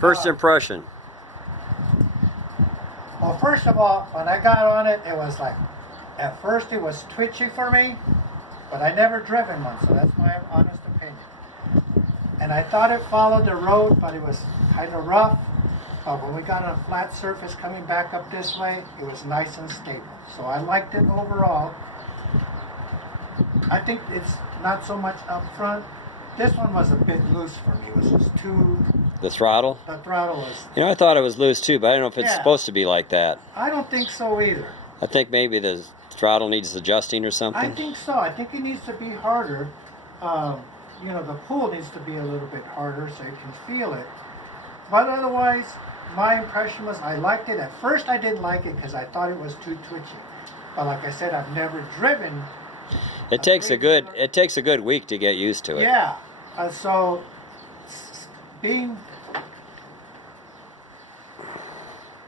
First impression. Well, first of all, when I got on it, it was like, at first it was twitchy for me, but I never driven one, so that's my honest opinion. And I thought it followed the road, but it was kind of rough. But when we got on a flat surface coming back up this way, it was nice and stable. So I liked it overall. I think it's not so much up front. This one was a bit loose for me. It was just too... The throttle? The throttle was... You know, I thought it was loose too, but I don't know if it's supposed to be like that. I don't think so either. I think maybe the throttle needs adjusting or something. I think so. I think it needs to be harder. You know, the pull needs to be a little bit harder so you can feel it. But otherwise, my impression was I liked it. At first I didn't like it because I thought it was too twitchy. But like I said, I've never driven. It takes a good week to get used to it. Yeah. So being...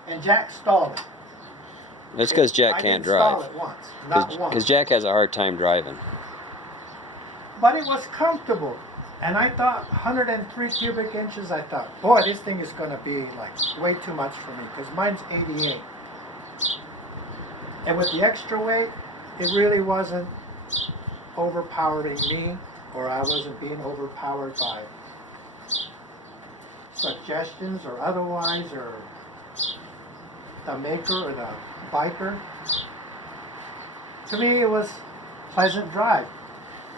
And Jack stalled it. It's because Jack can't drive. I didn't stall it once. Not once. Because Jack has a hard time driving. But it was comfortable. And I thought 103 cubic inches, I thought, boy, this thing is going to be like way too much for me because mine's 88. And with the extra weight, it really wasn't overpowering me, or I wasn't being overpowered by suggestions or otherwise, or the maker or the biker. To me, it was pleasant drive.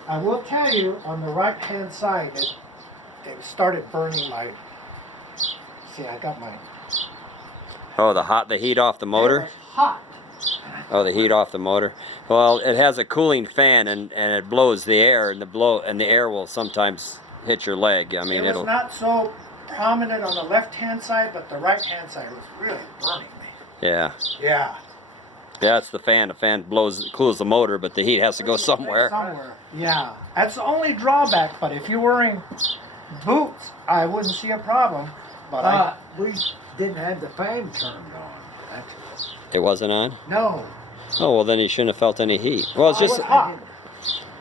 I will tell you, on the right-hand side, it started burning my... See, I got my... Oh, the heat off the motor? It was hot. Oh, the heat off the motor. Well, it has a cooling fan, and it blows the air, and the air will sometimes hit your leg. I mean, it was not so prominent on the left-hand side, but the right-hand side was really burning me. Yeah. Yeah. Yeah, it's the fan. The fan cools the motor, but the heat has to go somewhere. Yeah. That's the only drawback, but if you're wearing boots, I wouldn't see a problem. But we didn't have the fan turned on. It wasn't on? No. Oh, well then you shouldn't have felt any heat. Well, it's just... It was hot.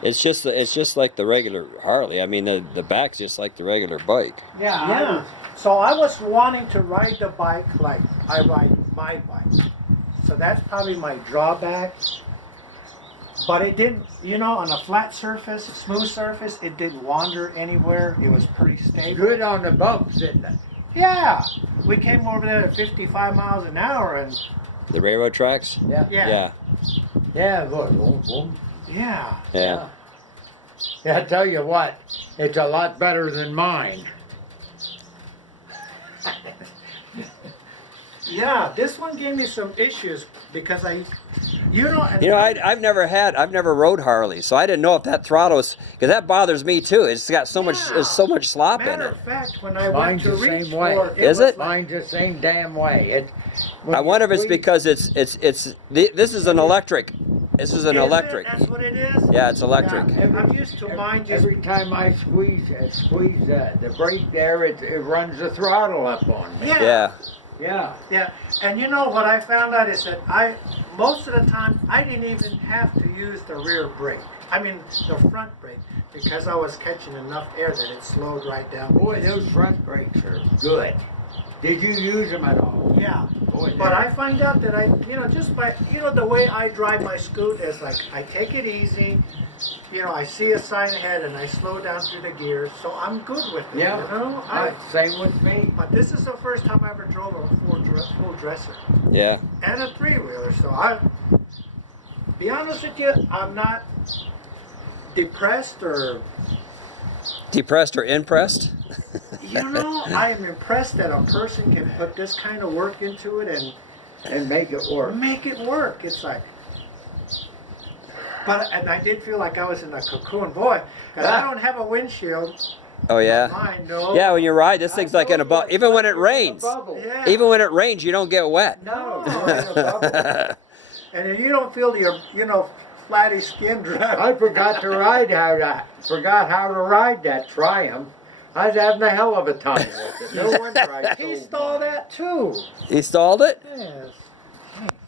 It's just like the regular Harley. I mean, the back's just like the regular bike. Yeah. Yeah. So I was wanting to ride the bike like I ride my bike. So that's probably my drawback. But it didn't, you know, on a flat surface, a smooth surface, it didn't wander anywhere. It was pretty stable. Good on the bumps, didn't it? Yeah. We came over there at 55 miles an hour and... The railroad tracks? Yeah. Yeah. Yeah, look. Boom, boom. Yeah. Yeah. Yeah, I tell you what, it's a lot better than mine. Yeah, this one gave me some issues because I've never rode Harley, so I didn't know if that throttle was, because that bothers me too. It's got so much, there's so much slop in Matter it. of fact, when I went Mine's to the reach same way. for it, Is it? Mine's the same damn way. I wonder if it's because this is an electric. This is an electric. That's what it is? Yeah, it's electric. Yeah, I'm used to mine just... Every time I squeeze the brake there, it runs the throttle up on me. Yeah. Yeah. Yeah, and you know what I found out is that most of the time, I didn't even have to use the rear brake. I mean, the front brake, because I was catching enough air that it slowed right down. Boy, those front brakes are good. Did you use them at all? Yeah. Boy, But I find out that just by, the way I drive my scoot is like, I take it easy, I see a sign ahead and I slow down through the gears, so I'm good with it, Yeah, same with me. But this is the first time I ever drove a full dresser. Yeah. And a three-wheeler, so be honest with you, I'm not depressed or impressed. I am impressed that a person can put this kind of work into it and make it work. Make it work. It's like, and I did feel like I was in a cocoon, boy, because I don't have a windshield. Oh yeah. Mine, no. Yeah, when you ride, this thing's like in a bubble. Even when it rains. Yeah. Even when it rains, you don't get wet. No, it's in a bubble. And then you don't feel your, flatty skin dry. I forgot to ride how to ride that Triumph. I was having a hell of a time with it. No wonder I He sold stole mine. that too. He stalled it? Yes.